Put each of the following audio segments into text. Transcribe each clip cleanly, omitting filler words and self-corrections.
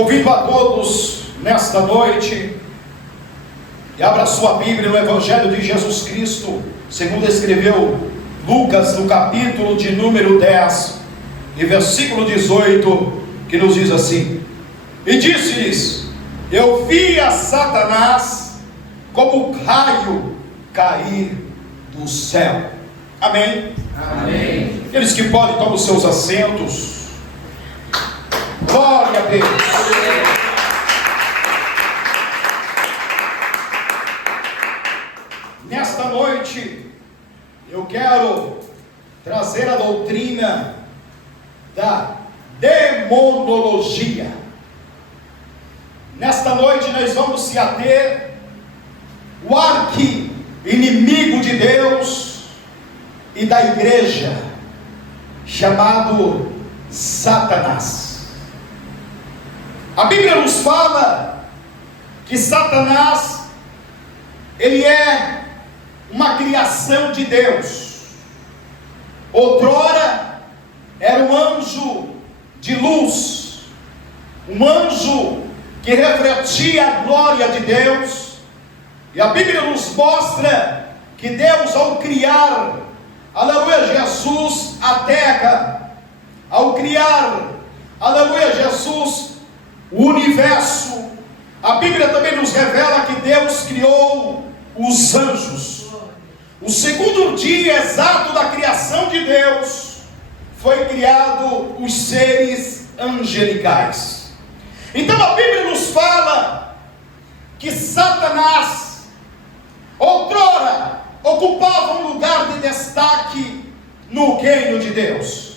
Convido a todos nesta noite e abra sua Bíblia no Evangelho de Jesus Cristo, segundo escreveu Lucas, no capítulo de número 10 e versículo 18, que nos diz assim: e disse-lhes: eu vi a Satanás como raio cair do céu. Amém? Amém. Aqueles que podem, tomar os seus assentos. Glória a Deus. Nesta noite eu quero trazer a doutrina da demonologia. Nesta noite nós vamos se ater o arqui-inimigo de Deus e da igreja, chamado Satanás. A Bíblia nos fala que Satanás, ele é uma criação de Deus. Outrora era um anjo de luz, um anjo que refletia a glória de Deus. E a Bíblia nos mostra que Deus, ao criar, aleluia, Jesus, a terra, ao criar, aleluia, Jesus, o universo, a Bíblia também nos revela que Deus criou os anjos. O segundo dia exato da criação de Deus foi criado os seres angelicais. Então a Bíblia nos fala que Satanás outrora ocupava um lugar de destaque no reino de Deus.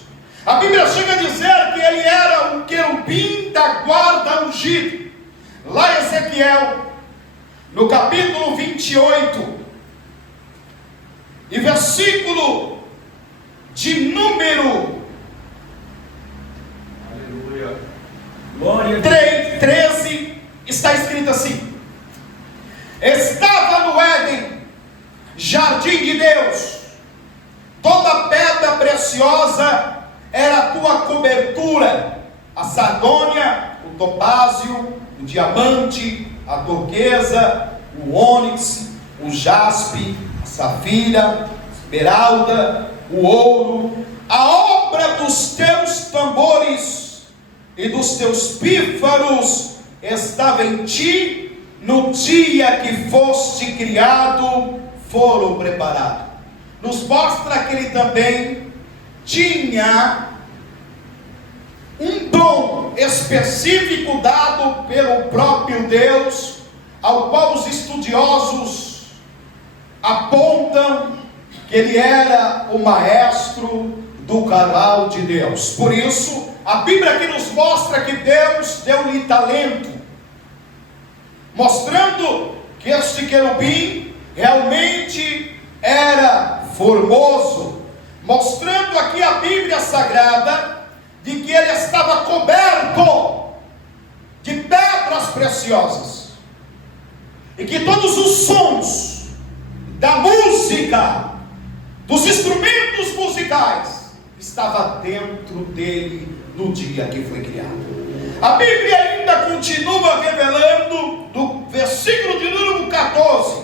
A Bíblia chega a dizer que ele era o querubim da guarda ungido. Lá em Ezequiel, no capítulo 28, e versículo de número 13, está escrito assim: estava no Éden, jardim de Deus, toda pedra preciosa era a tua cobertura, a sardônia, o topázio, o diamante, a turquesa, o ônix, o jaspe, a safira, a esmeralda, o ouro, a obra dos teus tambores e dos teus pífaros estava em ti, no dia que foste criado, foram preparados. Nos mostra que ele também tinha um dom específico dado pelo próprio Deus, ao qual os estudiosos apontam que ele era o maestro do canal de Deus. Por isso, a Bíblia aqui nos mostra que Deus deu-lhe talento, mostrando que este querubim realmente era formoso, mostrando aqui a Bíblia Sagrada de que ele estava coberto de pedras preciosas, e que todos os sons da música, dos instrumentos musicais, estava dentro dele no dia que foi criado. A Bíblia ainda continua revelando, do versículo de número 14: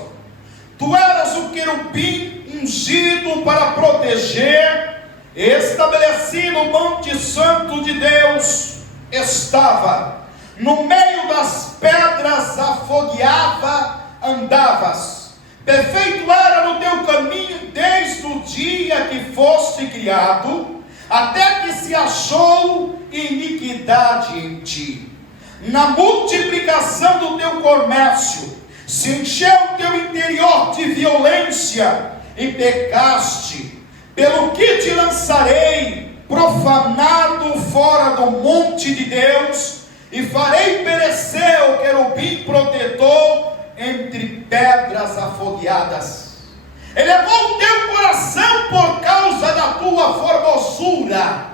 tu eras o querubim ungido para proteger, estabelecido no monte santo de Deus, estava no meio das pedras, afogueava, andavas, perfeito era no teu caminho desde o dia que foste criado, até que se achou iniquidade em ti. Na multiplicação do teu comércio se encheu o teu interior de violência e pecaste, pelo que te lançarei profanado fora do monte de Deus, e farei perecer o querubim protetor entre pedras afogueadas. Elevou o teu coração por causa da tua formosura,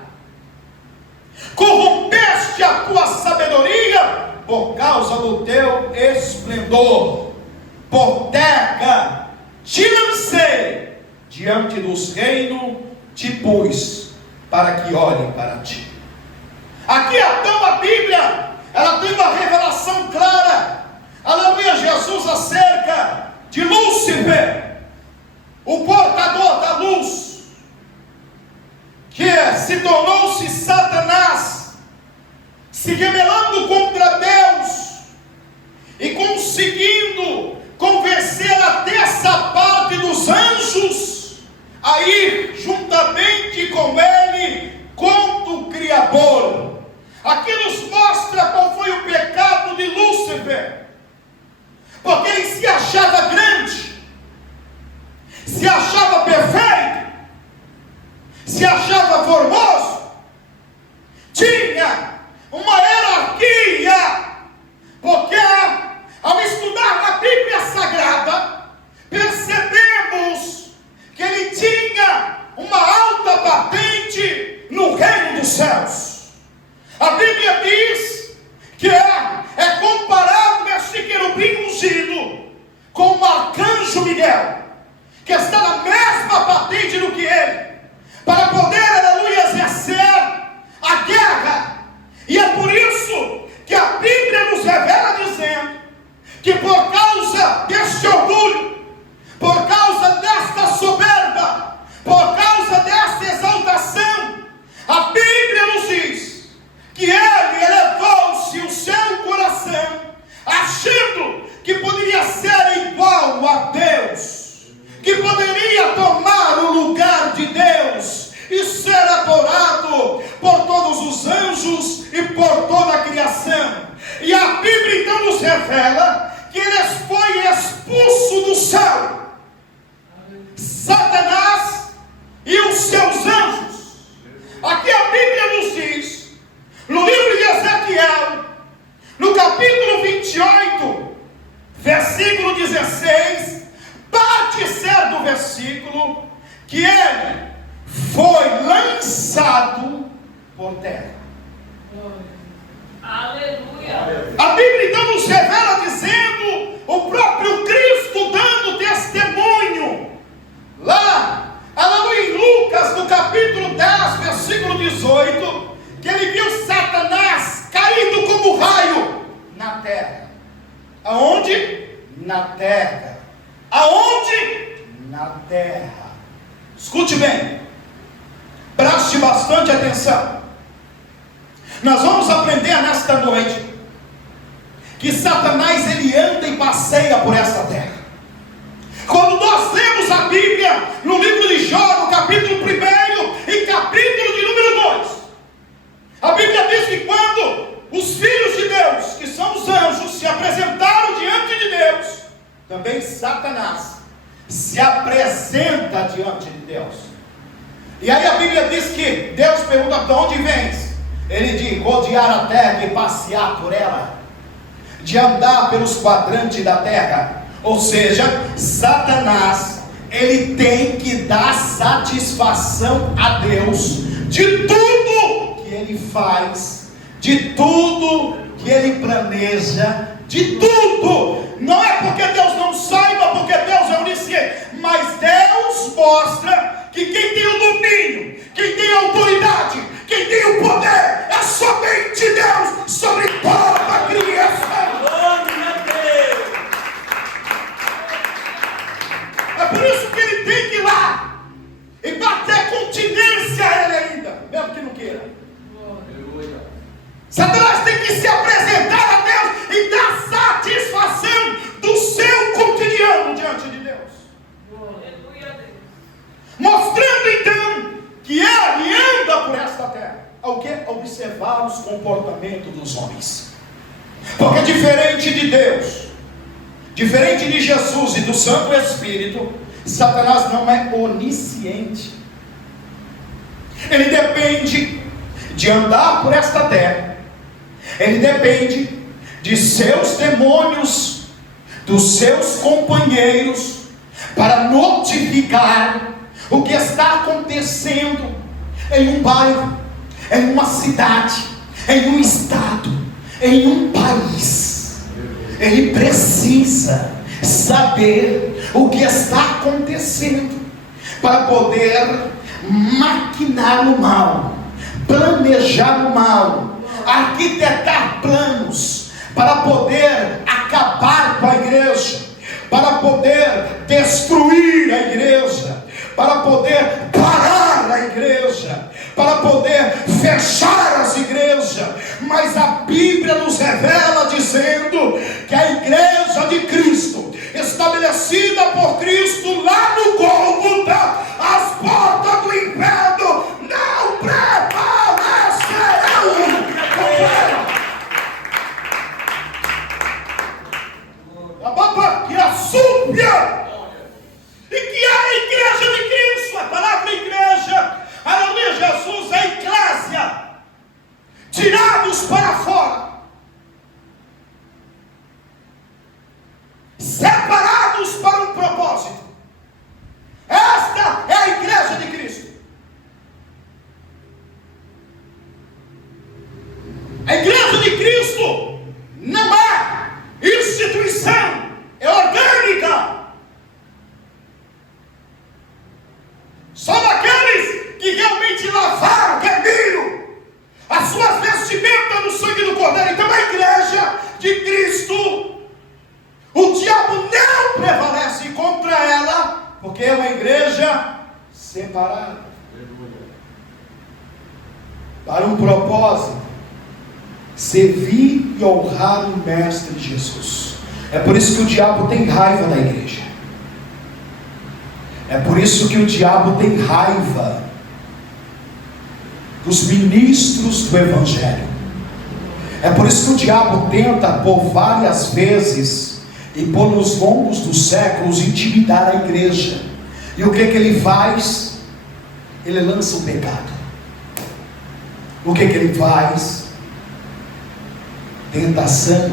corrompeste a tua sabedoria por causa do teu esplendor. Por terra te lancei, diante dos reinos te pus, para que olhem para ti. Aqui então a Bíblia ela tem uma revelação clara, aleluia, Jesus, acerca de Lúcifer, o portador da luz, que se tornou-se Satanás, se rebelando contra Deus e conseguindo convencer a terça parte dos anjos a ir juntamente com ele contra o Criador. Aqui nos mostra qual foi o pecado de Lúcifer, porque ele se achava grande, se achava perfeito, se achava formoso, tinha uma hierarquia, porque ao estudar na Bíblia Sagrada, percebemos que ele tinha uma alta patente no reino dos céus. A Bíblia diz que é comparado este querubim ungido com o arcanjo Miguel, que está na mesma patente do que ele, para poder, aleluia, exercer a guerra. E é por isso que a Bíblia nos revela dizendo que por causa deste orgulho, por causa desta soberba, por causa desta exaltação, a Bíblia nos diz que ele elevou-se o seu coração, achando que poderia ser igual a Deus, que poderia tomar o lugar de Deus e ser adorado por todos os anjos e por toda a criação. E a Bíblia então nos revela que ele foi expulso do céu, Satanás e os seus anjos. Aqui a Bíblia nos diz, no livro de Ezequiel, no capítulo 28, versículo 16, parte ser do versículo, que ele foi lançado por terra. Aleluia. A Bíblia então nos revela dizendo, o próprio Cristo dando testemunho, lá, aleluia, em Lucas, no capítulo 10, versículo 18, que ele viu Satanás caído como raio na terra. Aonde? Na terra. Aonde? Na terra. Escute bem, preste bastante atenção. Nós vamos aprender nesta noite que Satanás ele anda e passeia por esta terra. Quando nós lemos a Bíblia no livro de Jó, no capítulo 1 e capítulo de número 2, a Bíblia diz que quando os filhos de Deus, que são os anjos, se apresentaram diante de Deus, também Satanás se apresenta diante de Deus. E aí a Bíblia diz que Deus pergunta: de onde vens? Ele diz: rodear a terra e passear por ela, de andar pelos quadrantes da terra. Ou seja, Satanás, ele tem que dar satisfação a Deus de tudo que ele faz, de tudo que ele planeja, de tudo. Não é porque Deus não saiba, porque Deus é onisciente, mas Deus mostra que quem tem o domínio, quem tem a autoridade, quem tem o poder, é somente Deus sobre toda a criação. Glória a Deus. É por isso que ele tem que ir lá e bater continência a ele ainda, mesmo que não queira. Satanás tem que se apresentar a Deus e dar satisfação do seu cotidiano diante de Deus. Mostrando então que ele anda por esta terra. Ao que? Observar os comportamentos dos homens. Porque diferente de Deus, diferente de Jesus e do Santo Espírito, Satanás não é onisciente. Ele depende de andar por esta terra. Ele depende de seus demônios, dos seus companheiros, para notificar o que está acontecendo em um bairro, em uma cidade, em um estado, em um país. Ele precisa saber o que está acontecendo para poder maquinar o mal, planejar o mal, arquitetar planos para poder acabar com a igreja, para poder destruir a igreja, para poder parar a igreja, para poder fechar as igrejas. Mas a Bíblia nos revela dizendo que a igreja de Cristo, estabelecida por Cristo lá no Gólgota, as portas do inferno não prevalecerão. Que a súbia, e que a igreja de Cristo, a palavra igreja, aleluia, Jesus, a eclésia, tirados para fora, separados para um propósito. Esta é a igreja de Cristo. A igreja de Cristo não é instituição, é orgânica. Só aqueles que realmente lavaram, remiram as suas vestimentas no sangue do Cordeiro. Então a igreja de Cristo, o diabo não prevalece contra ela, porque é uma igreja separada para um propósito: servir e honrar o Mestre Jesus. É por isso que o diabo tem raiva da igreja. É por isso que o diabo tem raiva dos ministros do Evangelho. É por isso que o diabo tenta por várias vezes e por nos longos dos séculos intimidar a igreja. E o que ele faz? Ele lança o pecado. O que ele faz? Tentação.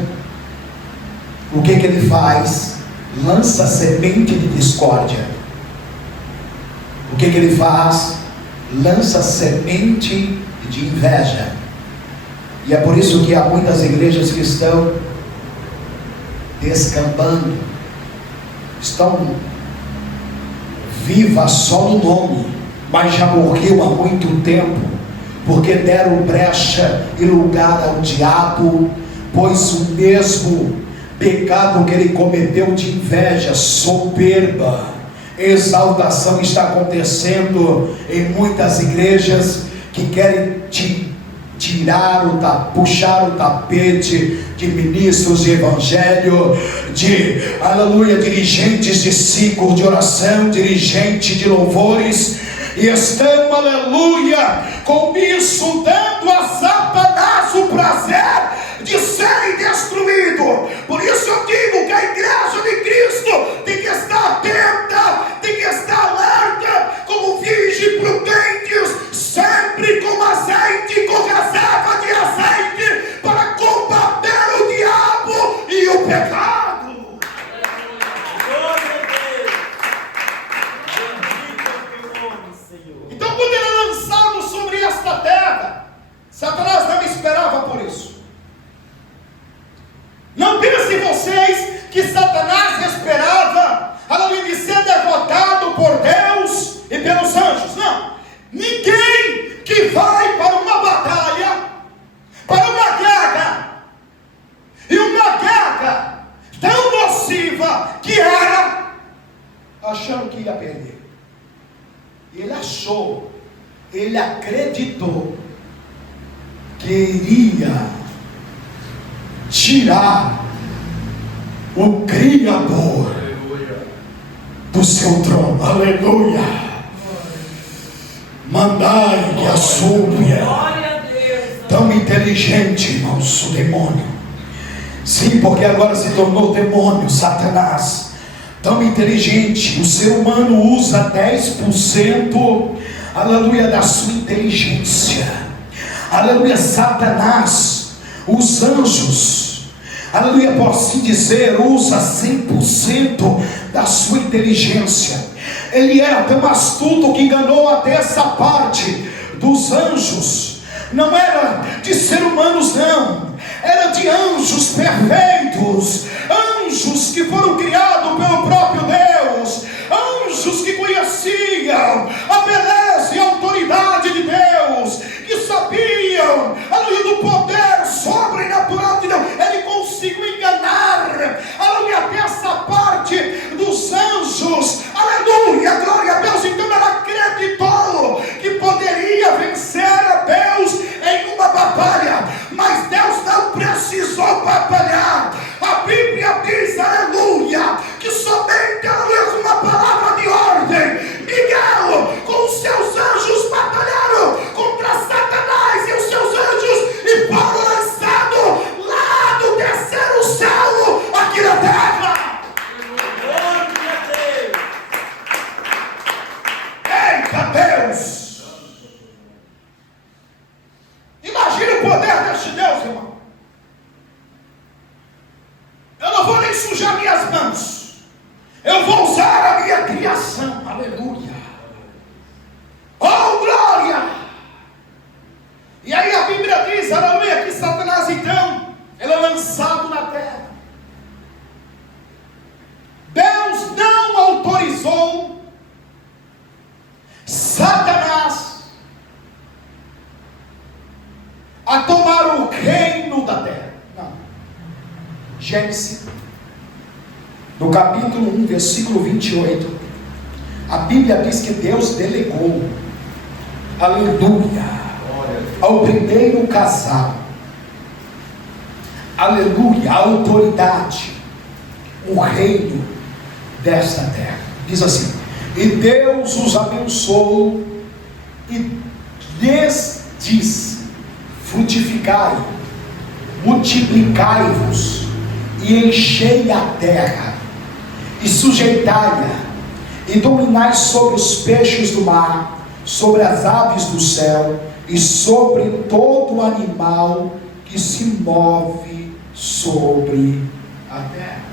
O que ele faz? Lança semente de discórdia. O que ele faz? Lança semente de inveja. E é por isso que há muitas igrejas que estão descambando, estão vivas só no nome, mas já morreu há muito tempo, porque deram brecha e lugar ao diabo, pois o mesmo pecado que ele cometeu de inveja, soberba, exaltação está acontecendo em muitas igrejas que querem puxar o tapete de ministros de evangelho, de, aleluia, dirigentes de ciclo de oração, dirigentes de louvores, e estão, aleluia, com isso dando a Satanás o prazer de serem destruídos. Por isso eu digo que a igreja de Cristo tem que estar atenta, tem que estar alerta, como virgem prudentes, sempre com azeite, com reserva de azeite, para combater o diabo e o pecado. Então, quando ele é lançado sobre esta terra, Satanás não esperava por isso. Não pensem vocês que Satanás esperava, além de ser derrotado por Deus e pelos anjos. Não. Ninguém que vai para uma batalha, para uma guerra, e uma guerra tão nociva que era, achando que ia perder. Ele achou, ele acreditou que iria tirar o Criador do seu trono. Aleluia. Mandai que a súbia, tão inteligente, irmãos, o demônio. Sim, porque agora se tornou demônio, Satanás. Tão inteligente, o ser humano usa 10%, aleluia, da sua inteligência. Aleluia, Satanás, os anjos, aleluia, por assim dizer, usa 100% da sua inteligência. Ele é tão astuto que enganou até essa parte dos anjos. Não era de ser humanos, não, era de anjos perfeitos, anjos que foram criados pelo próprio Deus, anjos que conheciam a beleza e a autoridade de Deus, que sabiam, além do poder Deus. Imagine o poder deste Deus, irmão. Eu não vou nem sujar minhas mãos. Eu vou usar a minha criação. Aleluia. Oh, glória! E aí a Bíblia diz, aleluia, que Satanás então, ele é lançado na terra. Deus não autorizou Satanás a tomar o reino da terra. Não. Gênesis, no capítulo 1, versículo 28, a Bíblia diz que Deus delegou, aleluia, ao primeiro casal, aleluia, a autoridade, o reino desta terra. Diz assim: e Deus os abençoou e lhes disse: frutificai, multiplicai-vos e enchei a terra e sujeitai-a e dominai sobre os peixes do mar, sobre as aves do céu e sobre todo animal que se move sobre a terra.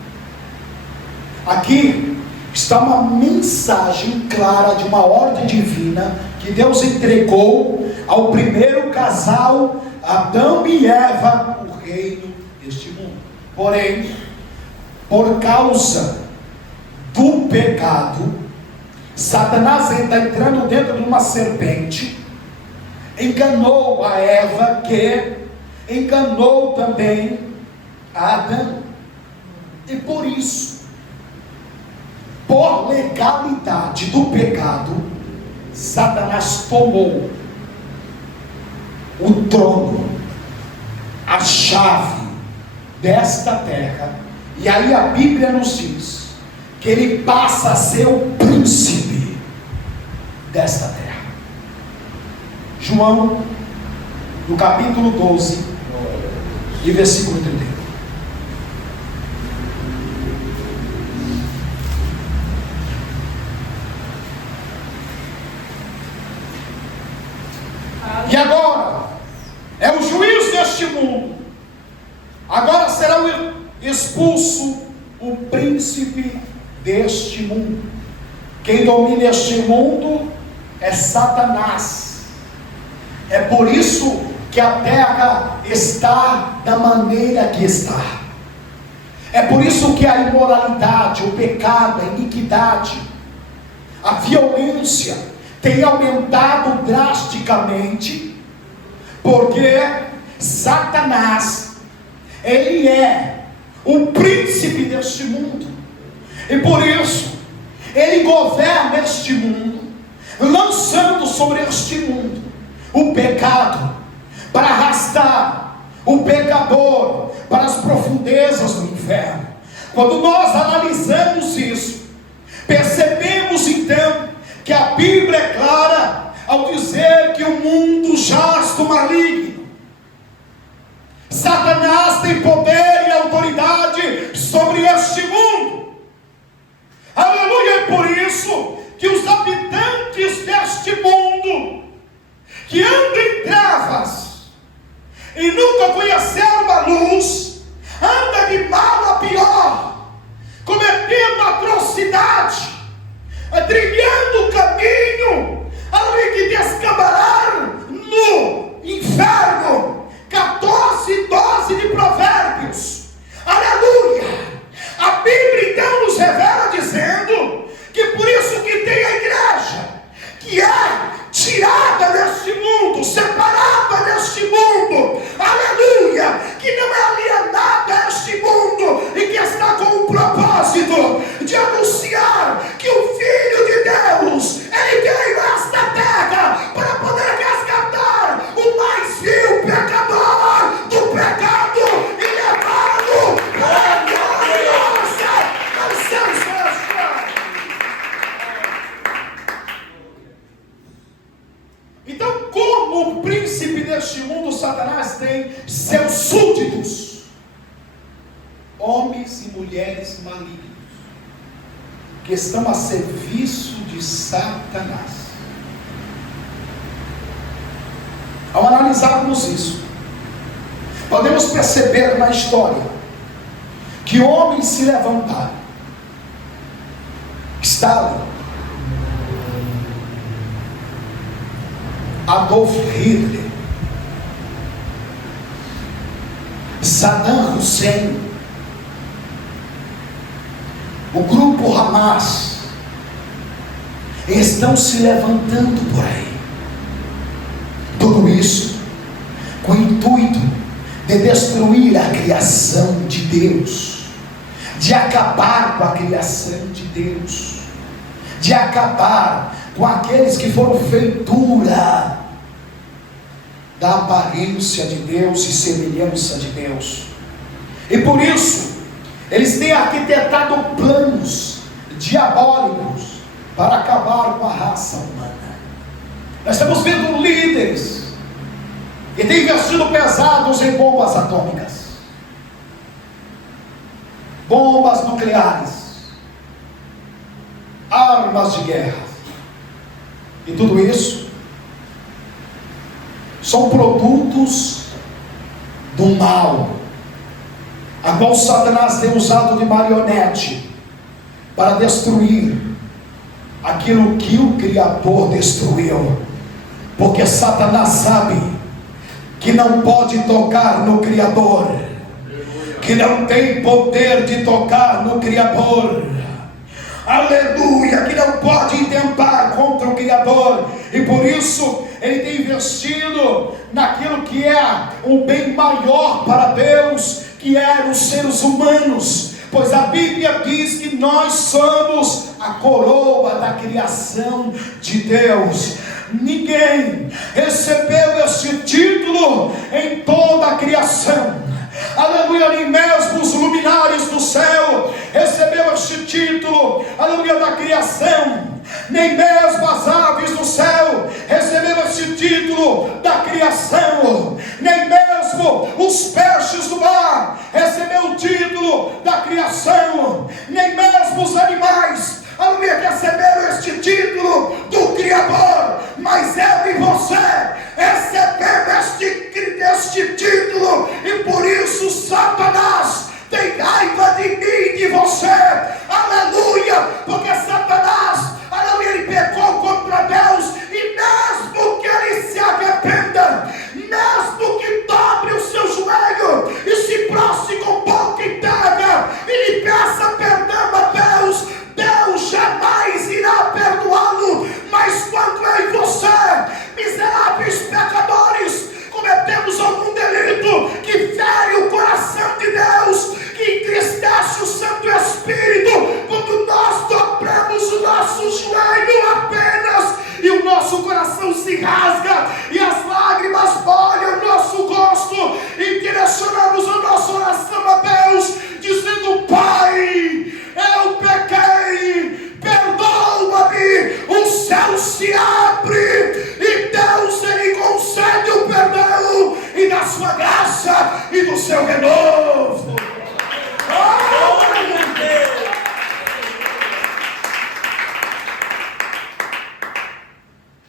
Aqui está uma mensagem clara de uma ordem divina que Deus entregou ao primeiro casal, Adão e Eva, o reino deste mundo. Porém, por causa do pecado, Satanás está entrando dentro de uma serpente, enganou a Eva, que enganou também a Adão. E por isso, por legalidade do pecado, Satanás tomou o trono, a chave desta terra. E aí a Bíblia nos diz que ele passa a ser o príncipe desta terra. João, no capítulo 12, e versículo 31. E agora é o juízo deste mundo. Agora será expulso o príncipe deste mundo. Quem domina este mundo é Satanás. É por isso que a terra está da maneira que está. É por isso que a imoralidade, o pecado, a iniquidade, a violência tem aumentado drasticamente, porque Satanás, ele é o príncipe deste mundo, e por isso ele governa este mundo, lançando sobre este mundo o pecado, para arrastar o pecador para as profundezas do inferno. Quando nós analisamos isso, percebemos então que a Bíblia é clara ao dizer que o mundo jaz do maligno. Satanás tem poder e autoridade sobre este mundo. Aleluia! É por isso que os habitantes deste mundo, que andam em trevas e nunca conheceram a luz, andam de mal a pior, cometendo atrocidade, trilhando o caminho ali que descambarão no inferno. 14 e 12 de Provérbios. Aleluia! A Bíblia então nos revela dizendo que por isso que tem a igreja, que é tirada deste mundo, separada deste mundo, aleluia, que não é alienada a este mundo e que está com o propósito de anunciar que o Filho de Deus, ele veio a esta terra para poder resgatar o mais vil pecador do pecado e levá-lo para a gloriosa aos seus celestiais. Então, como o príncipe deste mundo, Satanás tem seus súditos, homens e mulheres malignos, que estão a serviço de Satanás. Ao analisarmos isso, podemos perceber na história que homens se levantaram. Stalin, Adolf Hitler, Saddam Hussein, o grupo Hamas, estão se levantando por aí. Tudo isso com o intuito de destruir a criação de Deus, de acabar com a criação de Deus, de acabar com aqueles que foram feitura da aparência de Deus e semelhança de Deus. E por isso eles têm arquitetado planos diabólicos para acabar com a raça humana. Nós estamos vendo líderes que têm investido pesados em bombas atômicas, bombas nucleares, armas de guerra. E tudo isso são produtos do mal, a qual Satanás tem usado de marionete para destruir aquilo que o Criador destruiu. Porque Satanás sabe que não pode tocar no Criador, que não tem poder de tocar no Criador. Aleluia, que não pode intentar contra o Criador. E por isso ele tem investido naquilo que é um bem maior para Deus, que é os seres humanos. Pois a Bíblia diz que nós somos a coroa da criação de Deus. Ninguém recebeu esse título em toda a criação. Aleluia, nem mesmo os luminares do céu recebeu este título, aleluia, da criação. Nem mesmo as aves do céu receberam esse título da criação. Nem mesmo os peixes do mar receberam o título da criação. Nem mesmo os animais, aleluia, receberam este título do Criador. Mas eu e você recebemos este título, e por isso Satanás tem raiva de mim e de você. Aleluia, porque Satanás, aleluia, ele pecou contra Deus. E mesmo que ele se arrependa, mesmo que dobre o seu joelho e se prostre com boca e terra e lhe peça perdão a Deus, Deus jamais irá perdoá-lo. Mas quando eu e você, miseráveis pecadores, cometemos algum delito que fere o coração de Deus, que entristece o Santo Espírito, quando nós dobramos o nosso joelho apenas, e o nosso coração se rasga, e as lágrimas molham o nosso rosto, e direcionamos a nossa oração a Deus, dizendo: Pai, eu pequei, perdoa-me. O céu se abre e Deus, ele concede o perdão e da sua graça e do seu renovo.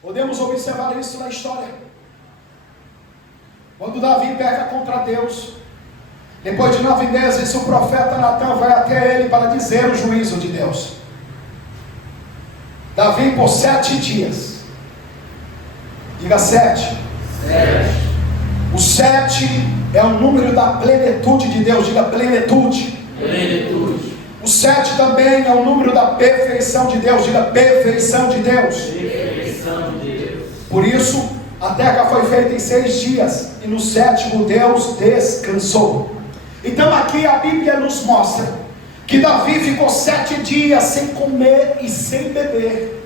Podemos observar isso na história. Quando Davi peca contra Deus, depois de 9 meses, o profeta Natã vai até ele para dizer o juízo de Deus. Davi, por 7 dias, diga 7. O 7 é o número da plenitude de Deus, diga plenitude. Plenitude. O 7 também é o número da perfeição de Deus, diga perfeição de Deus. Perfeição de Deus. Por isso, a terra foi feita em 6 dias, e no 7º Deus descansou. Então aqui a Bíblia nos mostra que Davi ficou 7 dias sem comer e sem beber,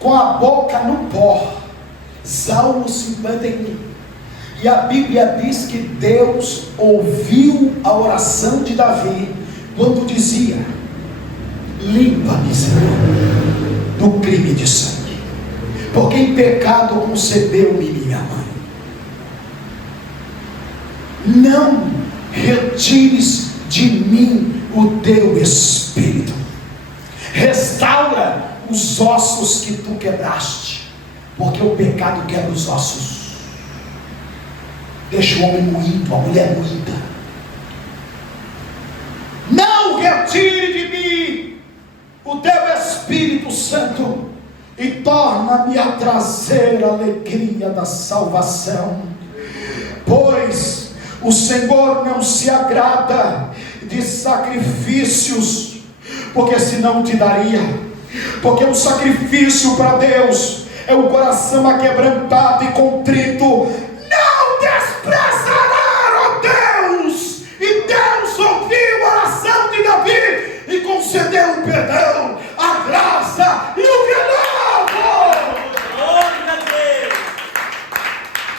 com a boca no pó. Salmo 51. E a Bíblia diz que Deus ouviu a oração de Davi quando dizia: limpa-me, Senhor, do crime de sangue, porque em pecado concebeu-me minha mãe. Não retires de mim o teu espírito, restaura os ossos que tu quebraste, porque o pecado quebra os ossos. deixa o homem moído, a mulher moída. Não retire de mim o teu Espírito Santo e torna-me a trazer a alegria da salvação, pois o Senhor não se agrada de sacrifícios, porque senão te daria, porque o sacrifício para Deus é o coração aquebrantado e contrito. Não desprezará, ó Deus. E Deus ouviu a oração de Davi e concedeu o perdão, a graça e o renovo. Glória a Deus.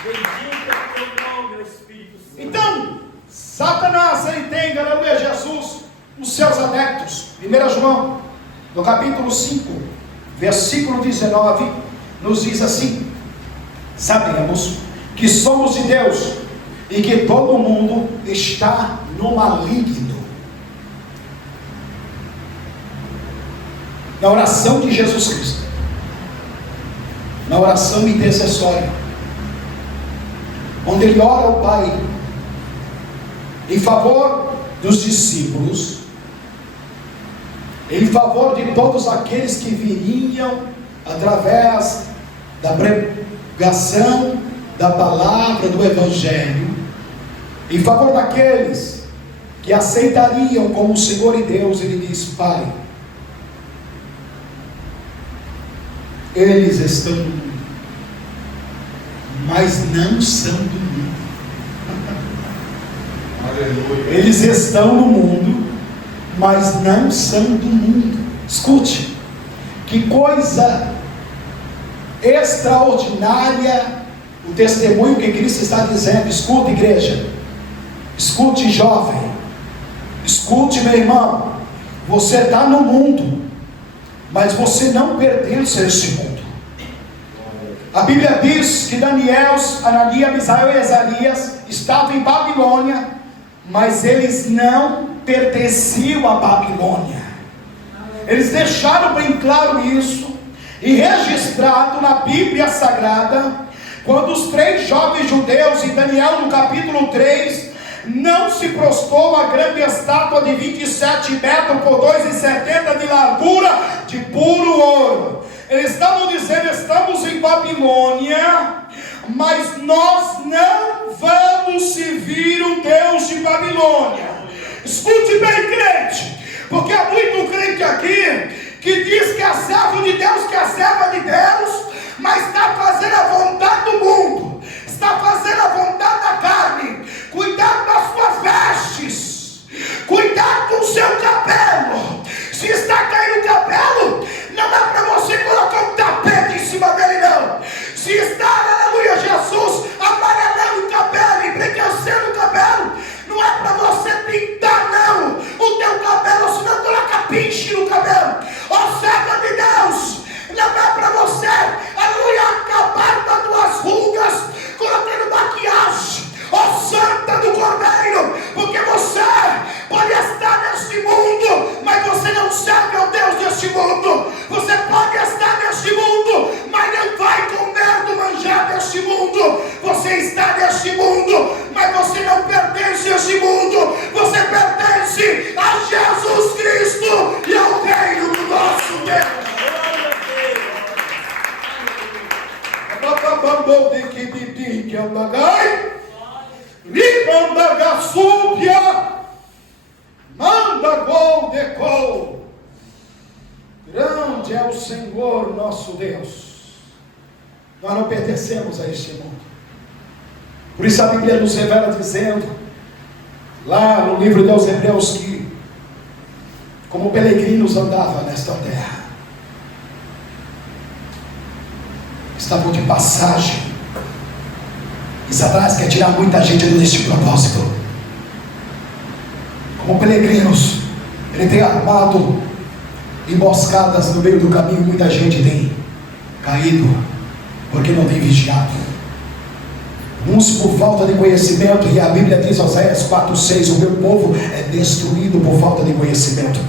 Bendito é o teu nome, ó Espírito Santo. Então, Satanás, ele tem, aleluia, Jesus, os seus adeptos. 1 João, no capítulo 5, versículo 19, nos diz assim: sabemos que somos de Deus e que todo mundo está no maligno. Na oração de Jesus Cristo, na oração intercessória, onde ele ora ao Pai em favor dos discípulos, em favor de todos aqueles que viriam através da pregação da palavra do Evangelho, em favor daqueles que aceitariam como Senhor e Deus. Ele diz: Pai, eles estão no mundo, mas não são do mundo. Aleluia. Eles estão no mundo, mas não são do mundo. Escute, que coisa extraordinária o testemunho que Cristo está dizendo. Escute, igreja, escute, jovem, escute, meu irmão. Você está no mundo, mas você não pertence a este mundo. A Bíblia diz que Daniel, Ananias, Misael e Azarias estavam em Babilônia, mas eles não pertenciam à Babilônia. Eles deixaram bem claro isso e registrado na Bíblia Sagrada, quando os 3 jovens judeus, em Daniel no capítulo 3, não se prostrou a grande estátua de 27 metros por 2,70 de largura, de puro ouro. Eles estavam dizendo: estamos em Babilônia, mas nós não vamos servir o Deus de Babilônia. Escute bem, crente, porque há muito crente aqui que diz que é servo de Deus, que é serva de Deus, mas está fazendo a vontade do mundo, está fazendo a vontade da carne. Cuidado com as suas vestes, cuidado com o seu cabelo. Se está caindo o cabelo, não é para você colocar um tapete em cima dele, não. Se está, aleluia, Jesus, amarelando o cabelo, embranquecendo o cabelo, não é para você pintar, não, o teu cabelo, senão coloca pinche no cabelo. Ó serva de Deus, não é para você, aleluia, acabar com as tuas rugas, colocando maquiagem. Ó santa do Cordeiro, porque você pode estar neste mundo, mas você não serve ao Deus deste mundo. Você pode estar neste mundo, mas não vai comer do manjar deste mundo. Você está neste mundo, mas você não pertence a este mundo. Você pertence a Jesus Cristo e ao reino do nosso Deus. Ribandagassúpia, manda gol de gol. Grande é o Senhor nosso Deus. Nós não pertencemos a este mundo. Por isso a Bíblia nos revela dizendo, lá no livro dos Hebreus, que como peregrinos andavam nesta terra, estavam de passagem. E Satanás quer tirar muita gente deste propósito. Como peregrinos, ele tem armado emboscadas no meio do caminho. Muita gente tem caído porque não tem vigiado. Uns por falta de conhecimento, e a Bíblia diz, Oséias 4:6, o meu povo é destruído por falta de conhecimento.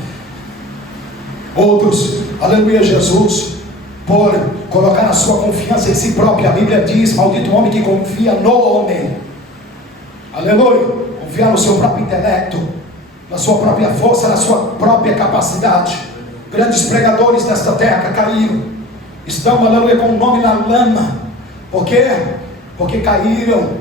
Outros, aleluia, Jesus, por colocar a sua confiança em si próprio. A Bíblia diz: maldito o homem que confia no homem aleluia, confiar no seu próprio intelecto, na sua própria força, na sua própria capacidade. Grandes pregadores desta terra caíram, estão, aleluia, com o nome na lama. Por quê? Porque caíram,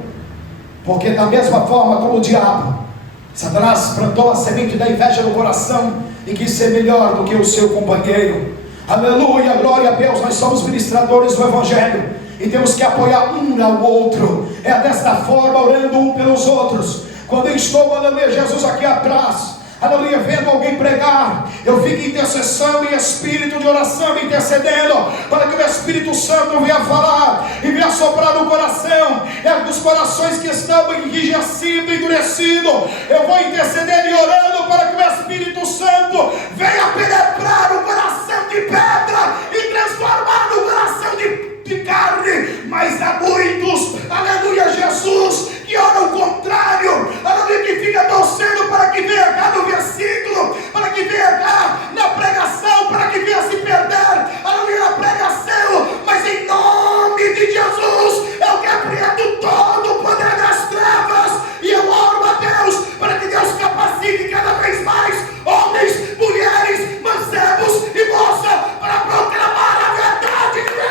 porque da mesma forma como o diabo, Satanás plantou a semente da inveja no coração e quis ser melhor do que o seu companheiro. Aleluia, glória a Deus. Nós somos ministradores do Evangelho e temos que apoiar um ao outro. É desta forma, orando um pelos outros. Quando eu estou, aleluia, Jesus aqui atrás, aleluia, vendo alguém pregar, eu fico em intercessão em espírito de oração, me intercedendo, para que o Espírito Santo venha falar e venha soprar no coração, dos corações que estão enrijecidos, endurecidos. Eu vou intercedendo e orando para que o Espírito Santo venha penetrar o coração de pedra e transformar no coração de carne. Mas há muitos, aleluia, Jesus, que oram o contrário, aleluia, que fica torcendo para que venha cá no versículo, para que venha cá na pregação, para que venha se perder, aleluia, na pregação. Mas em nome de Jesus, eu repreendo todo o poder das trevas e eu oro a Deus para que Deus capacite cada vez mais homens, mulheres, mancebos e moças para proclamar a verdade de Deus.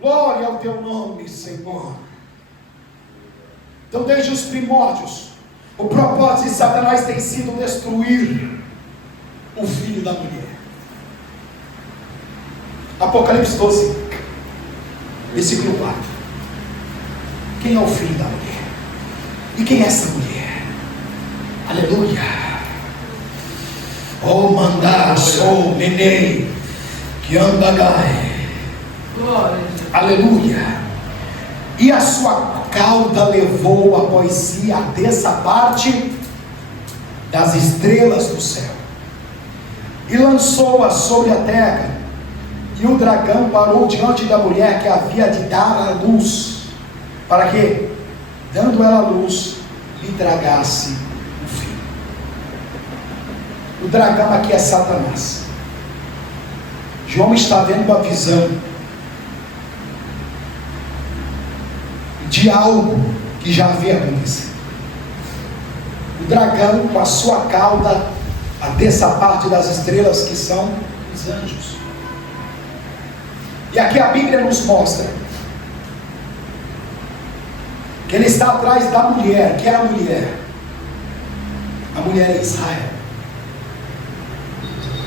Glória ao teu nome, Senhor. Então, desde os primórdios, o propósito de Satanás tem sido destruir o filho da mulher. Apocalipse 12, versículo 4. Quem é o filho da mulher? E quem é essa mulher? Aleluia. Oh, mandas, oh, neném, que andagai. Aleluia. E a sua cauda levou após si a dessa parte das estrelas do céu e lançou-a sobre a terra. E o dragão parou diante da mulher que havia de dar a luz, para que, dando ela a luz, lhe tragasse o filho. O dragão aqui é Satanás. João está vendo a visão de algo que já havia acontecido. O dragão com a sua cauda a dessa parte das estrelas, que são os anjos. E aqui a Bíblia nos mostra que ele está atrás da mulher. Que é a mulher? A mulher é Israel,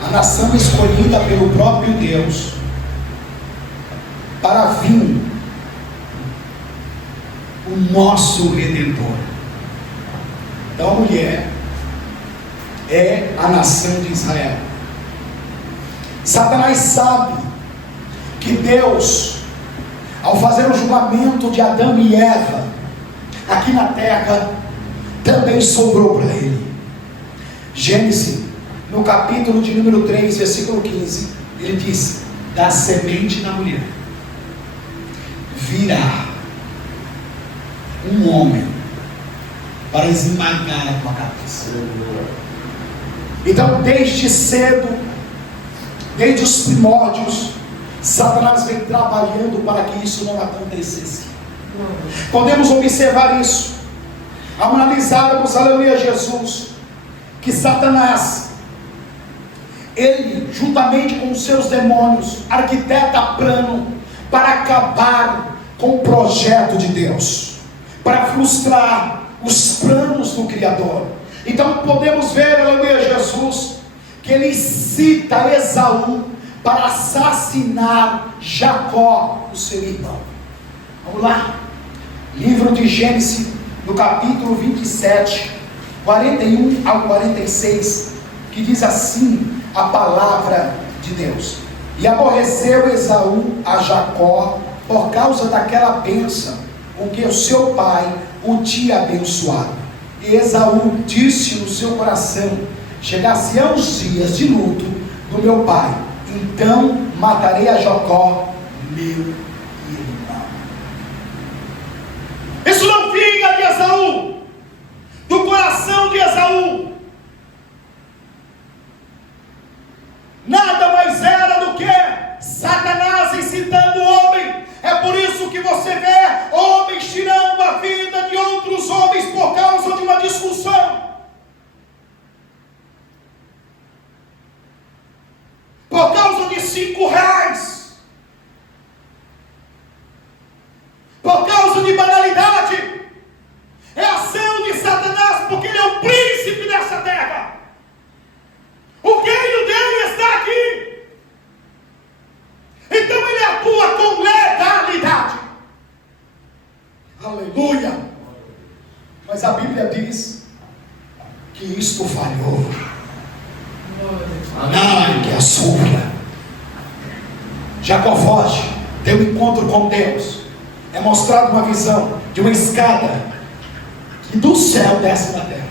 a nação escolhida pelo próprio Deus para vir o nosso Redentor. Então a mulher é a nação de Israel. Satanás sabe que Deus, ao fazer o julgamento de Adão e Eva aqui na terra, também sobrou para ele. Gênesis, no capítulo de número 3, versículo 15, ele diz: da semente da mulher virá um homem para esmagar a tua cabeça. Então, desde cedo, desde os primórdios, Satanás vem trabalhando para que isso não acontecesse. Podemos observar isso ao analisarmos, aleluia, Jesus, que Satanás, ele, juntamente com os seus demônios, arquiteta plano para acabar com o projeto de Deus, para frustrar os planos do Criador. Então podemos ver, aleluia, Jesus, que ele cita Esaú para assassinar Jacó, o seu irmão. Vamos lá, livro de Gênesis, no capítulo 27, 41 ao 46, que diz assim a palavra de Deus: e aborreceu Esaú a Jacó por causa daquela bênção com que o seu pai o tinha abençoado. E Esaú disse no seu coração: chegar-se-ão os dias de luto do meu pai, então matarei a Jacó, meu irmão. Isso não vinha de Esaú, do coração de Esaú. Não R$5. Por causa de banalidade. É ação de Satanás, porque ele é o príncipe dessa terra. O reino dele está aqui. Então ele atua com legalidade. Aleluia. Mas a Bíblia diz que isto falhou. Ai, que açúcar. Jacó foge, tem um encontro com Deus. É mostrado uma visão de uma escada que do céu desce na terra.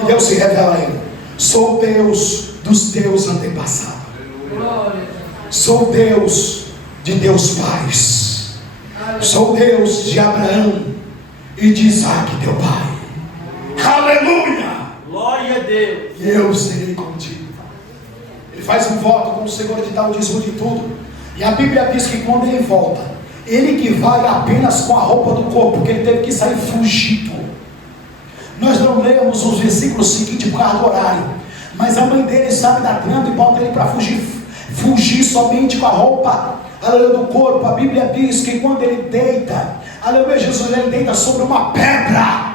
E Deus se revela a ele: sou Deus dos teus antepassados. Sou Deus de teus pais. Sou Deus de Abraão e de Isaac teu pai. Aleluia. Glória a Deus. E eu serei contigo. Ele faz um voto com o Senhor de dar o dízimo de tudo. E a Bíblia diz que quando ele volta, ele que vai apenas com a roupa do corpo, porque ele teve que sair fugido. Nós não lemos os versículos seguintes por causa do horário, mas a mãe dele sabe da trama e bota ele para fugir somente com a roupa, aleluia, do corpo. A Bíblia diz que quando ele deita, aleluia, Jesus, ele deita sobre uma pedra.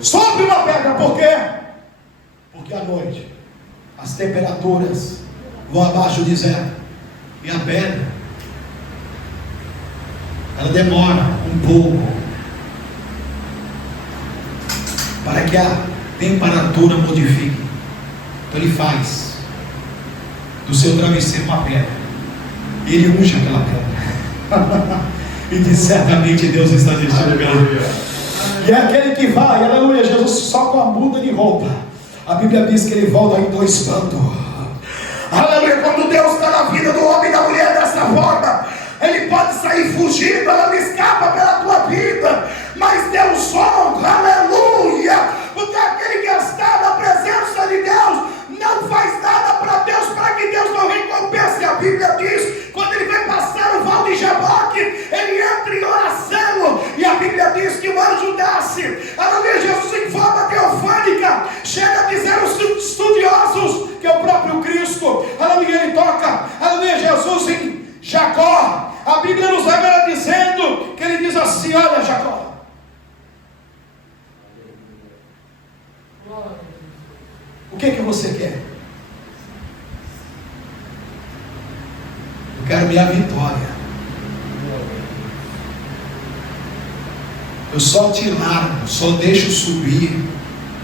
Sobre uma pedra, por quê? Porque à noite as temperaturas vão abaixo de zero, e a pedra, ela demora um pouco para que a temperatura modifique. Então ele faz do seu travesseiro uma pedra, ele unge aquela pedra e diz: certamente Deus está neste lugar. E é aquele que vai, aleluia, Jesus, só com a muda de roupa. A Bíblia diz que ele volta em do espanto. Aleluia. Quando Deus está na vida do homem e da mulher dessa forma, ele pode sair fugindo, ela não escapa pela tua vida, mas Deus honra, aleluia, porque aquele que está na presença de Deus não faz nada para Deus, para que Deus não recompense. A Bíblia diz, quando ele vai passar o val de Jaboque, ele entra em oração, e a Bíblia diz que o anjo desce, aleluia, Jesus em forma teofânica, chega a dizer os estudiosos, que é o próprio Cristo, aleluia, ele toca, aleluia, Jesus em Jacó. A Bíblia nos revela dizendo que ele diz assim: olha, Jacó, o que você quer? Eu quero minha vitória. Eu só te largo, só deixo subir.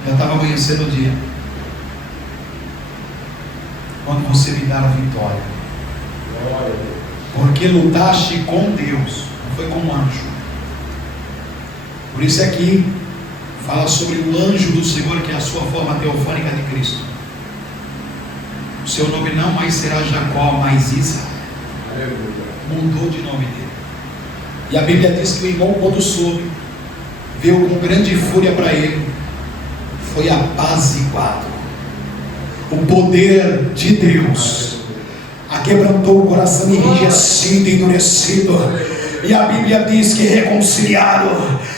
Já estava amanhecendo o dia. Quando você me dar a vitória. Porque lutaste com Deus, não foi com um anjo. Por isso aqui fala sobre o anjo do Senhor, que é a sua forma teofânica de Cristo. O seu nome não mais será Jacó, mas Israel. Mudou de nome dele. E a Bíblia diz que o irmão, quando soube, veio com grande fúria para ele, foi apaziguado. O poder de Deus aquebrantou o coração enrijecido e endurecido. E a Bíblia diz que reconciliado,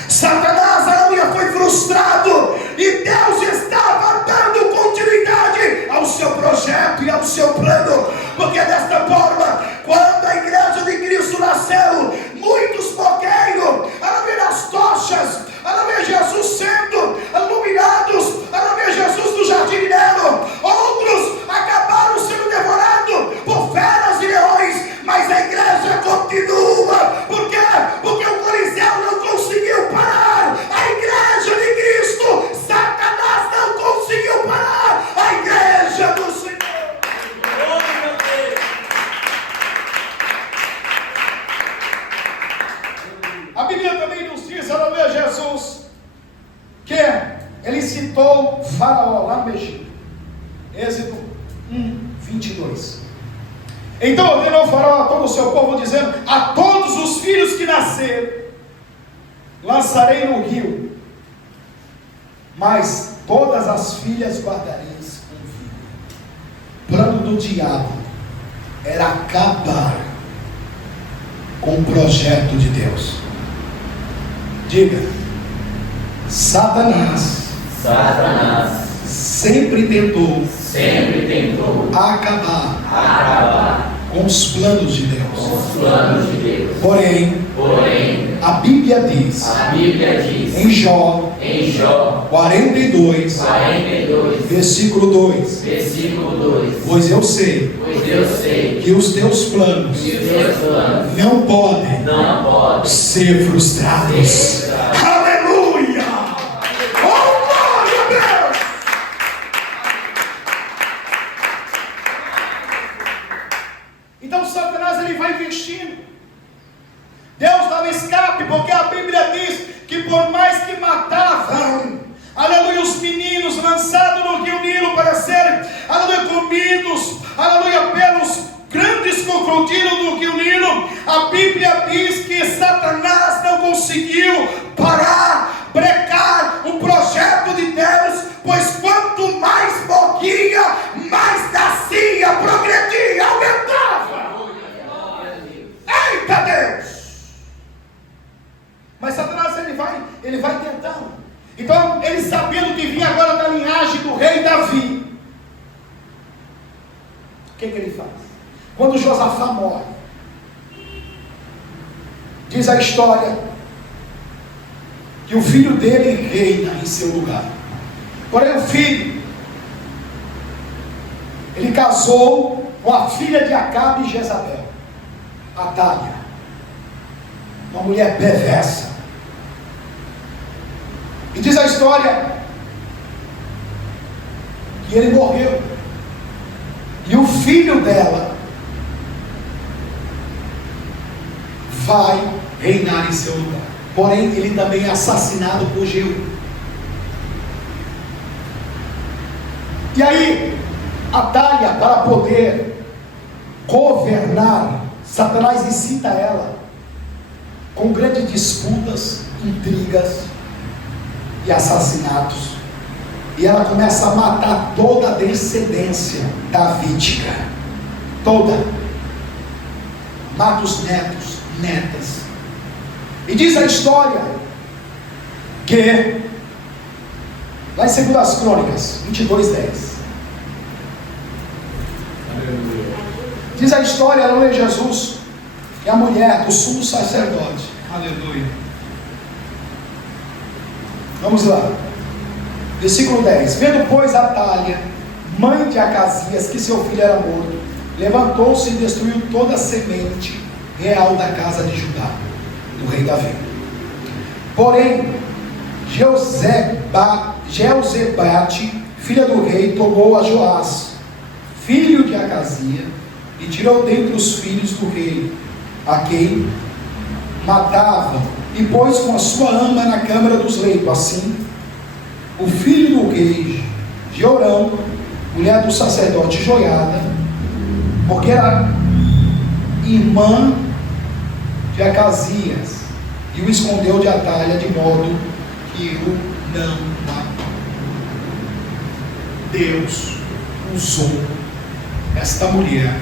Satanás, aleluia, foi frustrado, e Deus estava dando continuidade ao seu projeto e ao seu plano. Porque desta forma, quando a igreja de Cristo nasceu, muitos fogueiros, aleluia, nas tochas, aleluia, Jesus sendo iluminados, aleluia, Jesus no jardim Nero, outros acabaram sendo devorados por feras e leões, mas a igreja continua. Por quê? Porque o Coliseu não conseguiu parar a igreja de Cristo, Satanás não conseguiu parar a igreja do Senhor. A Bíblia também nos diz, aleluia, Jesus, que ele citou Faraó lá no Egito. Êxodo 1:22. Então ordenou Faraó a todo o seu povo, dizendo: a todos os filhos que nascerem lançarei no rio, mas todas as filhas guardareis com vida. O plano do diabo era acabar com o projeto de Deus. Diga: Satanás sempre tentou acabar com os planos de Deus. Porém, a Bíblia diz em Jó 42, versículo 2: pois eu sei que os teus planos não podem ser frustrados. Aleluia! Oh, glória a Deus! Então Satanás ele vai investindo. Deus dá um escape, porque a Bíblia diz que por mais que matavam, aleluia, os meninos lançados no rio Nilo para serem, aleluia, comidos, aleluia, pelos grandes crocodilos do rio Nilo, a Bíblia diz que Satanás não conseguiu parar, brecar o projeto de Deus, pois quanto mais morria, mais nascia, progredia, aumentava. Eita Deus! Mas Satanás ele vai tentando. Então, ele sabendo que vinha agora da linhagem do rei Davi, o que ele faz? Quando Josafá morre, diz a história que o filho dele reina em seu lugar. Porém o filho, ele casou com a filha de Acabe e Jezabel, Atália, uma mulher perversa. E diz a história que ele morreu, e o filho dela vai reinar em seu lugar. Porém, ele também é assassinado por Jeú. E aí, Atália, para poder governar, Satanás incita ela com grandes disputas, intrigas e assassinatos. E ela começa a matar toda a descendência davídica, toda. Mata os netos, netas. E diz a história que lá em 2 Crônicas 22:10, diz a história, aleluia, Jesus e a mulher do sumo sacerdote, aleluia. Vamos lá, versículo 10: vendo pois Atália, mãe de Acasias, que seu filho era morto, levantou-se e destruiu toda a semente real da casa de Judá, do rei Davi. Porém Jeozebate, filha do rei, tomou a Joás, filho de Acasias, e tirou dentre os filhos do rei, a quem matava, e pôs com a sua ama na câmara dos leitos. Assim, o filho do rei Jeorão, mulher do sacerdote Joiada, porque era irmã de Acasias, e o escondeu de Atália, de modo que o não matou. Deus usou esta mulher,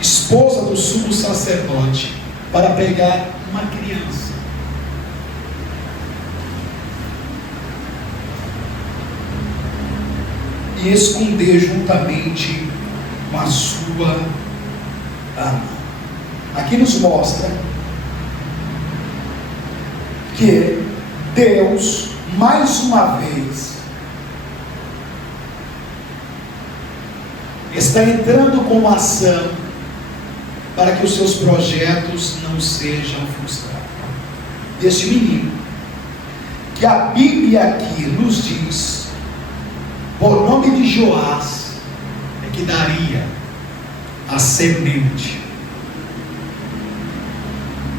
esposa do sumo sacerdote, para pegar uma criança e esconder juntamente com a sua ama. Aqui nos mostra que Deus, mais uma vez, está entrando com uma ação para que os seus projetos não sejam frustrados. Deste menino, que a Bíblia aqui nos diz, por nome de Joás, é que daria a semente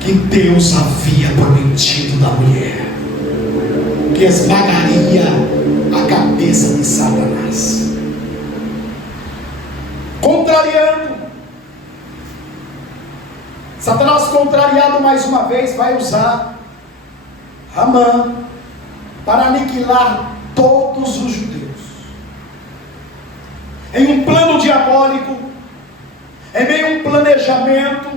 que Deus havia prometido da mulher, que esmagaria a cabeça de Satanás. Contrariando, Satanás, contrariado mais uma vez, vai usar Ramã para aniquilar todos os judeus. Em um plano diabólico, em meio a um planejamento,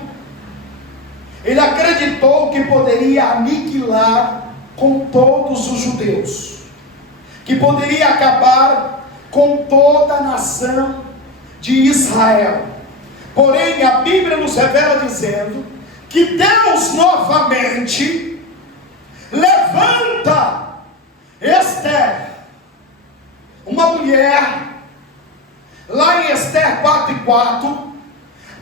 ele acreditou que poderia aniquilar com todos os judeus, que poderia acabar com toda a nação de Israel. Porém, a Bíblia nos revela dizendo que Deus novamente levanta Esther, uma mulher, lá em Esther 4:4,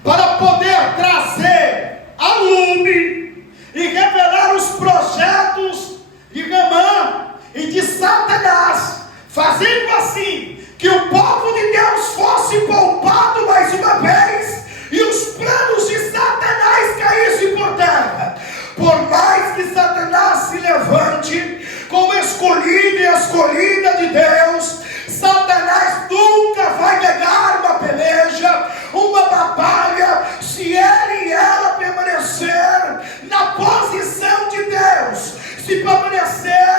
para poder trazer a lume e revelar os projetos de Hamã e de Satanás, fazendo assim que o povo de Deus fosse poupado mais uma vez e os planos de Satanás caíssem por terra. Por mais que Satanás se levante como escolhido e escolhida de Deus, Satanás nunca vai ganhar uma peleja, uma batalha, se ele e ela permanecer na posição de Deus, se permanecer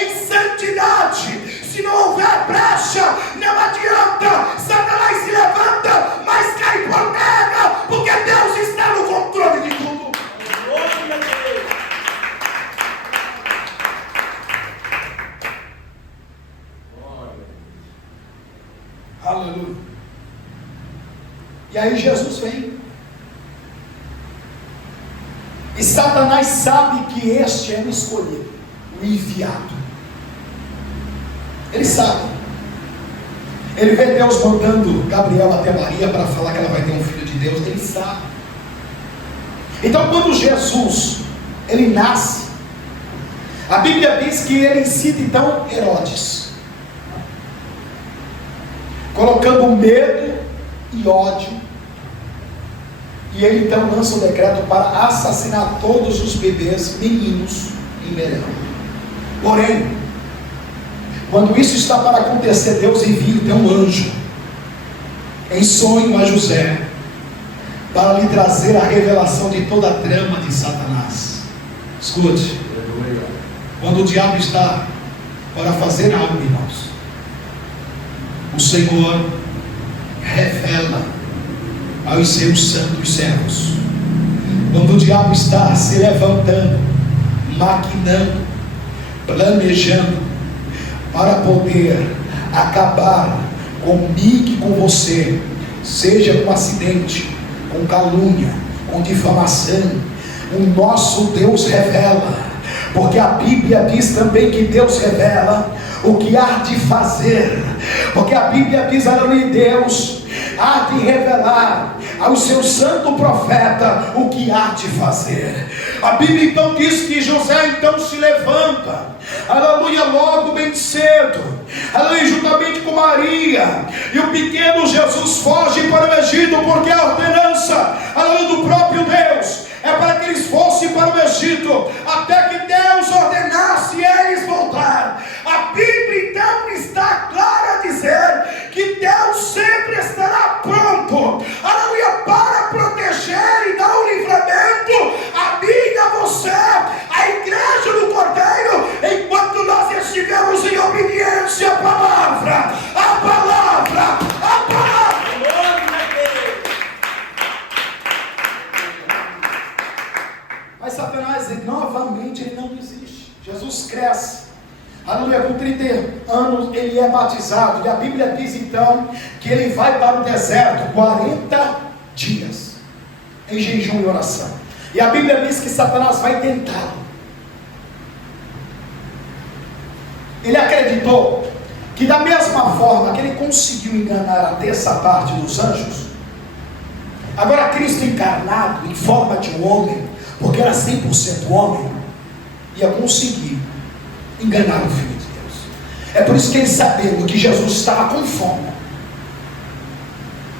em santidade. Se não houver brecha, não adianta. Satanás se levanta, mas cai por terra, porque Deus está no controle de tudo. Glória a Deus. Aleluia. E aí Jesus vem. E Satanás sabe que este é o escolhido, o enviado. Ele sabe. Ele vê Deus mandando Gabriel até Maria para falar que ela vai ter um filho de Deus. Ele sabe. Então quando Jesus, ele nasce, a Bíblia diz que ele incita então Herodes, colocando medo e ódio, e ele então lança o decreto para assassinar todos os bebês meninos em Belém. Porém, quando isso está para acontecer, Deus envia então um anjo em sonho a José para lhe trazer a revelação de toda a trama de Satanás. Escute, quando o diabo está para fazer algo, irmãos, o Senhor revela aos seus santos servos. Quando o diabo está se levantando, maquinando, planejando para poder acabar comigo e com você, seja com acidente, com calúnia, com difamação, o nosso Deus revela, porque a Bíblia diz também que Deus revela o que há de fazer, porque a Bíblia diz, aleluia, Deus há de revelar ao seu santo profeta o que há de fazer. A Bíblia então diz que José então se levanta, aleluia, logo bem cedo, aleluia, juntamente com Maria, e o pequeno Jesus foge para o Egito, porque a ordenança, aleluia, do próprio Deus é para que eles fossem para o Egito, até que Deus ordenasse eles voltar. A Bíblia então está clara a dizer que Deus sempre estará pronto, aleluia, para proteger e dar um livramento a mim e a você, a igreja do Cordeiro, enquanto nós estivermos em obediência à palavra, à palavra, à palavra. Mas Satanás, novamente, ele não desiste. Jesus cresce, aleluia, com 30 anos ele é batizado, e a Bíblia diz então que ele vai para o deserto 40 dias em jejum e oração, e a Bíblia diz que Satanás vai tentá-lo. Ele acreditou que da mesma forma que ele conseguiu enganar a terça parte dos anjos, agora Cristo encarnado em forma de um homem, porque era 100% homem, ia conseguir enganar o Filho de Deus. É por isso que eles sabiam que Jesus estava com fome,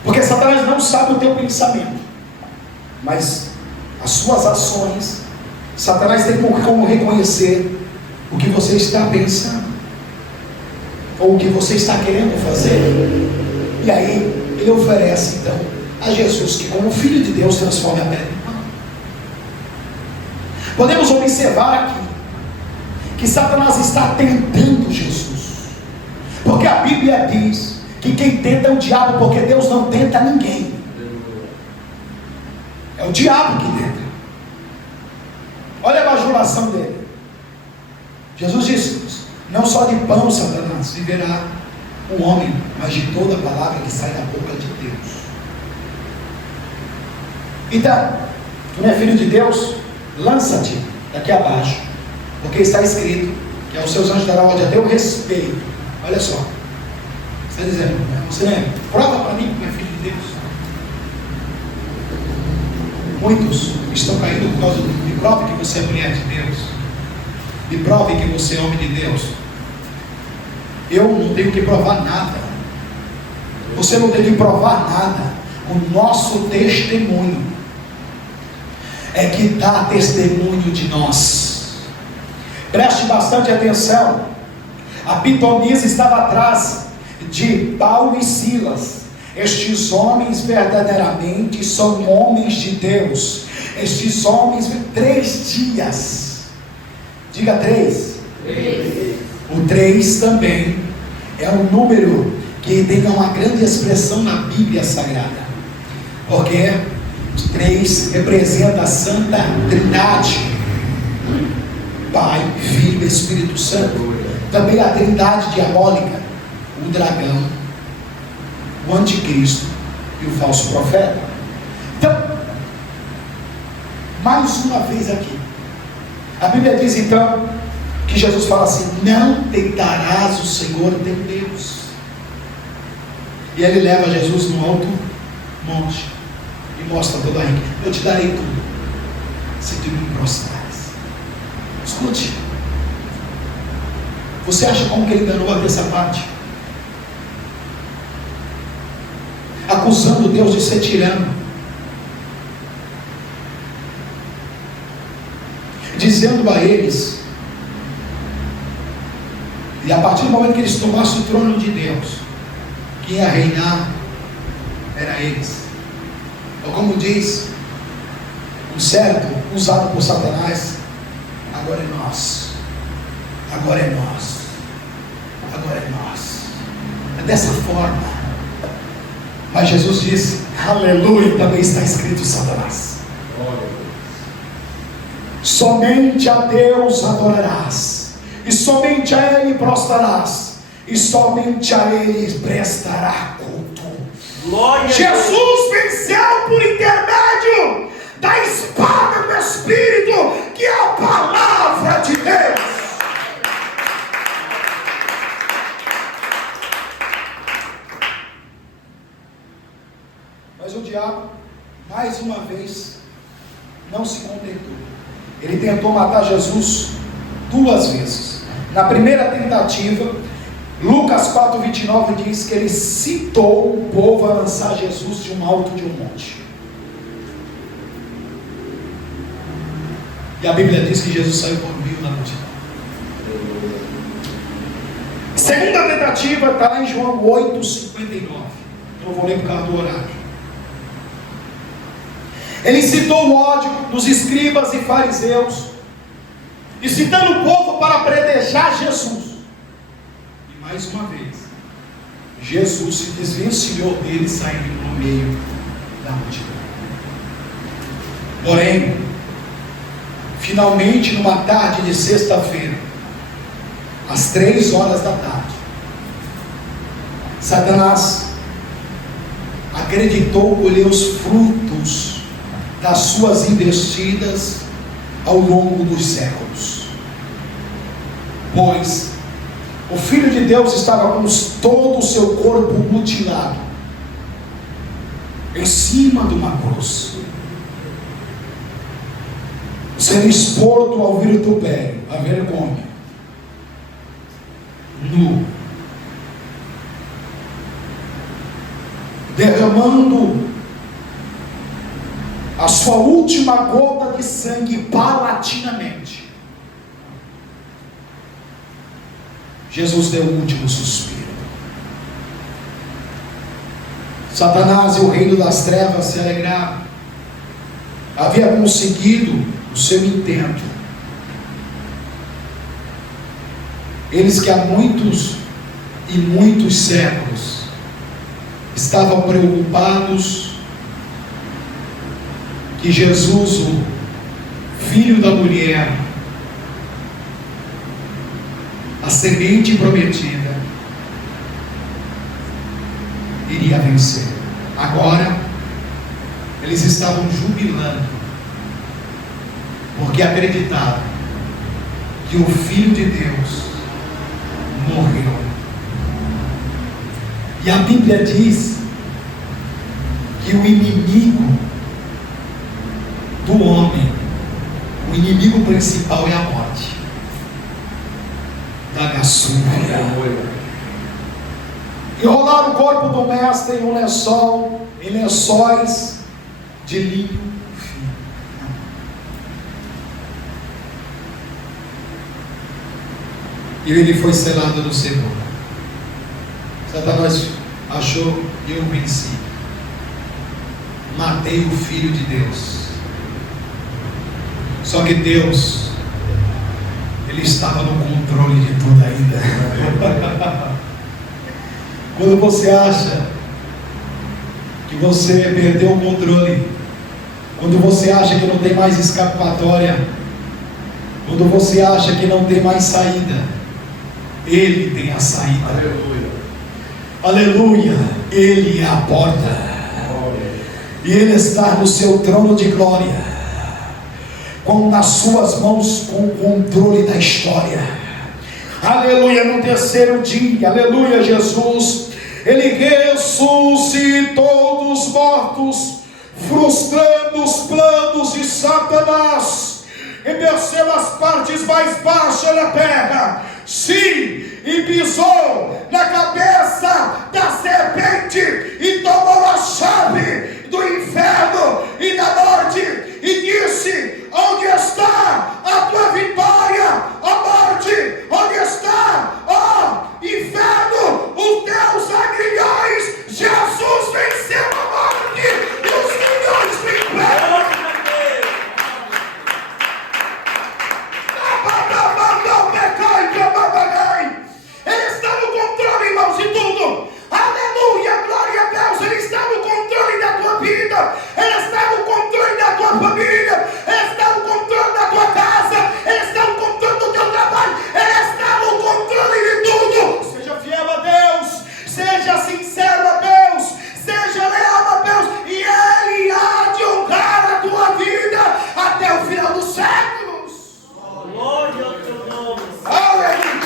porque Satanás não sabe o teu pensamento, mas as suas ações, Satanás tem como reconhecer o que você está pensando, ou o que você está querendo fazer, e aí ele oferece então a Jesus, que como Filho de Deus transforma a pedra em pão. Podemos observar aqui que Satanás está tentando Jesus, porque a Bíblia diz que quem tenta é o diabo, porque Deus não tenta ninguém, é o diabo que tenta. Olha a bajulação dele. Jesus disse: não só de pão, Satanás, mas viverá o homem, mas de toda a palavra que sai da boca de Deus. Então, tu não é filho de Deus? Lança-te daqui abaixo, porque está escrito que aos seus anjos dará ordem a teu respeito. Olha só, está dizendo, você não é? Prova para mim que não é filho de Deus. Muitos estão caindo por causa de prova que você é mulher de Deus, me prove que você é homem de Deus. Eu não tenho que provar nada, você não tem que provar nada. O nosso testemunho é que dá testemunho de nós. Preste bastante atenção. A pitonisa estava atrás de Paulo e Silas. Estes homens verdadeiramente são homens de Deus. Estes homens, 3 dias. Diga 3. O 3 também é um número que tem uma grande expressão na Bíblia Sagrada, porque 3 representa a Santa Trindade, Pai, Filho e Espírito Santo. Também a Trindade diabólica, o dragão, o anticristo e o falso profeta. Então, mais uma vez aqui, a Bíblia diz então que Jesus fala assim: não tentarás o Senhor teu Deus. E ele leva Jesus no alto monte e mostra toda a riqueza. Eu te darei tudo se tu me prostrares. Escute, você acha como que ele enganou a terça parte? Acusando Deus de ser tirano, dizendo a eles, e a partir do momento que eles tomassem o trono de Deus, quem ia reinar era eles. Ou como diz um servo usado por Satanás: agora é nós, agora é nós, agora é nós. É dessa forma. Mas Jesus disse, aleluia, também está escrito, Satanás, somente a Deus adorarás, e somente a Ele prostrarás, e somente a Ele prestará culto. Jesus venceu por intermédio da espada do Espírito, que é a palavra de Deus. Mas o diabo, mais uma vez, não se contentou. Ele tentou matar Jesus 2 vezes. Na primeira tentativa, Lucas 4:29 diz que ele citou o povo a lançar Jesus de um alto de um monte. E a Bíblia diz que Jesus saiu por meio da multidão. Segunda tentativa está lá em João 8:59. Não vou ler por causa do horário. Ele citou o ódio dos escribas e fariseus, incitando o povo para apedrejar Jesus. E mais uma vez, Jesus se desvencilhou dele, saindo no meio da multidão. Porém, finalmente, numa tarde de sexta-feira, às 3 da tarde, Satanás acreditou colher os frutos das suas investidas ao longo dos séculos, pois o Filho de Deus estava com todo o seu corpo mutilado em cima de uma cruz, sendo exposto ao vitupério, à vergonha, nu, derramando a sua última gota de sangue paulatinamente. Jesus deu o último suspiro. Satanás e o reino das trevas se alegraram. Havia conseguido o seu intento. Eles que há muitos e muitos séculos estavam preocupados que Jesus, o filho da mulher, a semente prometida, iria vencer. Agora, eles estavam jubilando, porque acreditavam que o Filho de Deus morreu. E a Bíblia diz que o inimigo do homem, o inimigo principal é a morte. Da gasúria. Enrolaram o corpo do mestre em um lençol, em lençóis de linho fino. E ele foi selado no sepulcro. Satanás achou: eu venci. Matei o Filho de Deus. Só que Deus, Ele estava no controle de tudo ainda. Quando você acha que você perdeu o controle, quando você acha que não tem mais escapatória, quando você acha que não tem mais saída, Ele tem a saída. Aleluia. Aleluia. Ele é a porta. E Ele está no seu trono de glória, com nas suas mãos com o controle da história. Aleluia. No terceiro dia, aleluia, Jesus, Ele ressuscitou dos mortos, frustrando os planos de Satanás, e desceu as partes mais baixas da terra, sim, e pisou na cabeça da serpente, e tomou a chave do inferno e da morte, e disse: onde está a tua vitória, ó morte? Onde está, ó inferno, os teus aguilhões? Jesus venceu a morte e os aguilhões do inferno. Ele está no controle, irmãos, de tudo. Aleluia, glória a Deus. Ele está no controle da tua vida, Ele está no controle da tua família, Ele está no controle da tua casa, Ele está no controle do teu trabalho, Ele está no controle de tudo. Seja fiel a Deus, seja sincero a Deus, seja leal a Deus, e Ele há de honrar a tua vida até o final dos séculos. Glória ao teu nome. Aleluia.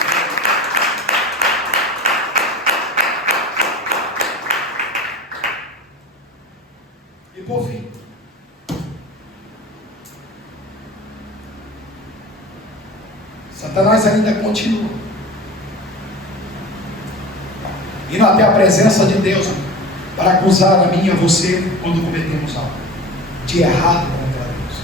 E por fim, Satanás ainda continua indo até a presença de Deus para acusar a mim e a você quando cometemos algo de errado contra Deus.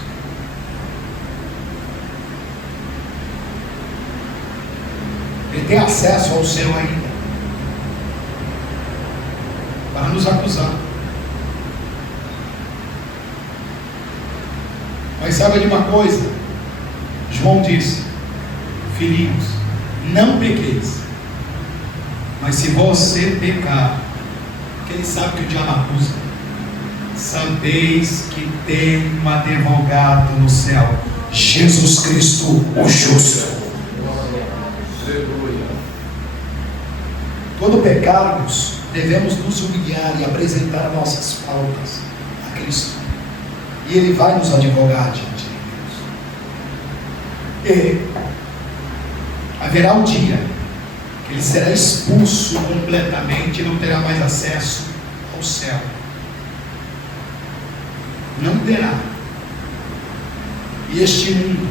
Ele tem acesso ao céu ainda para nos acusar. Mas saiba de uma coisa, João disse: filhinhos, não pequeis, mas se você pecar, porque ele sabe que o diabo acusa, sabeis que tem um advogado no céu, Jesus Cristo, o justo. Quando pecarmos, devemos nos humilhar e apresentar nossas faltas a Cristo, e Ele vai nos advogar diante de Deus. E haverá um dia que Ele será expulso completamente e não terá mais acesso ao céu. Não terá. E este mundo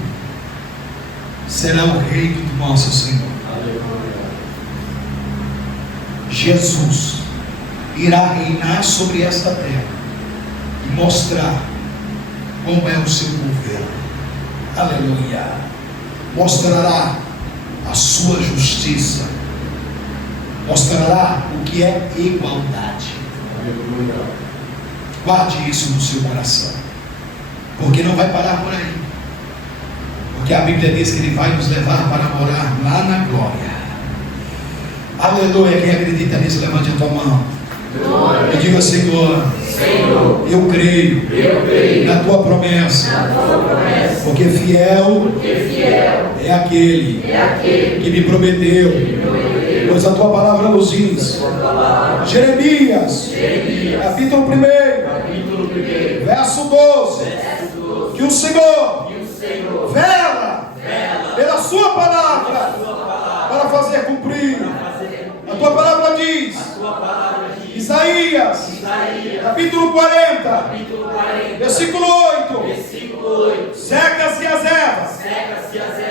será o reino do nosso Senhor. Jesus irá reinar sobre esta terra e mostrar como é o seu governo. Aleluia. Mostrará a sua justiça, mostrará o que é igualdade. Aleluia. Guarde isso no seu coração, porque não vai parar por aí, porque a Bíblia diz que Ele vai nos levar para morar lá na glória. Aleluia. Quem acredita nisso, levante a tua mão e diga: Senhor, eu creio na tua promessa, porque fiel é aquele que me prometeu. Pois a tua palavra nos diz. Jeremias, capítulo 1, verso 12. Que o Senhor vela pela sua palavra para fazer cumprir. A tua palavra diz. Isaías, capítulo 40, versículo 8. Seca-se as ervas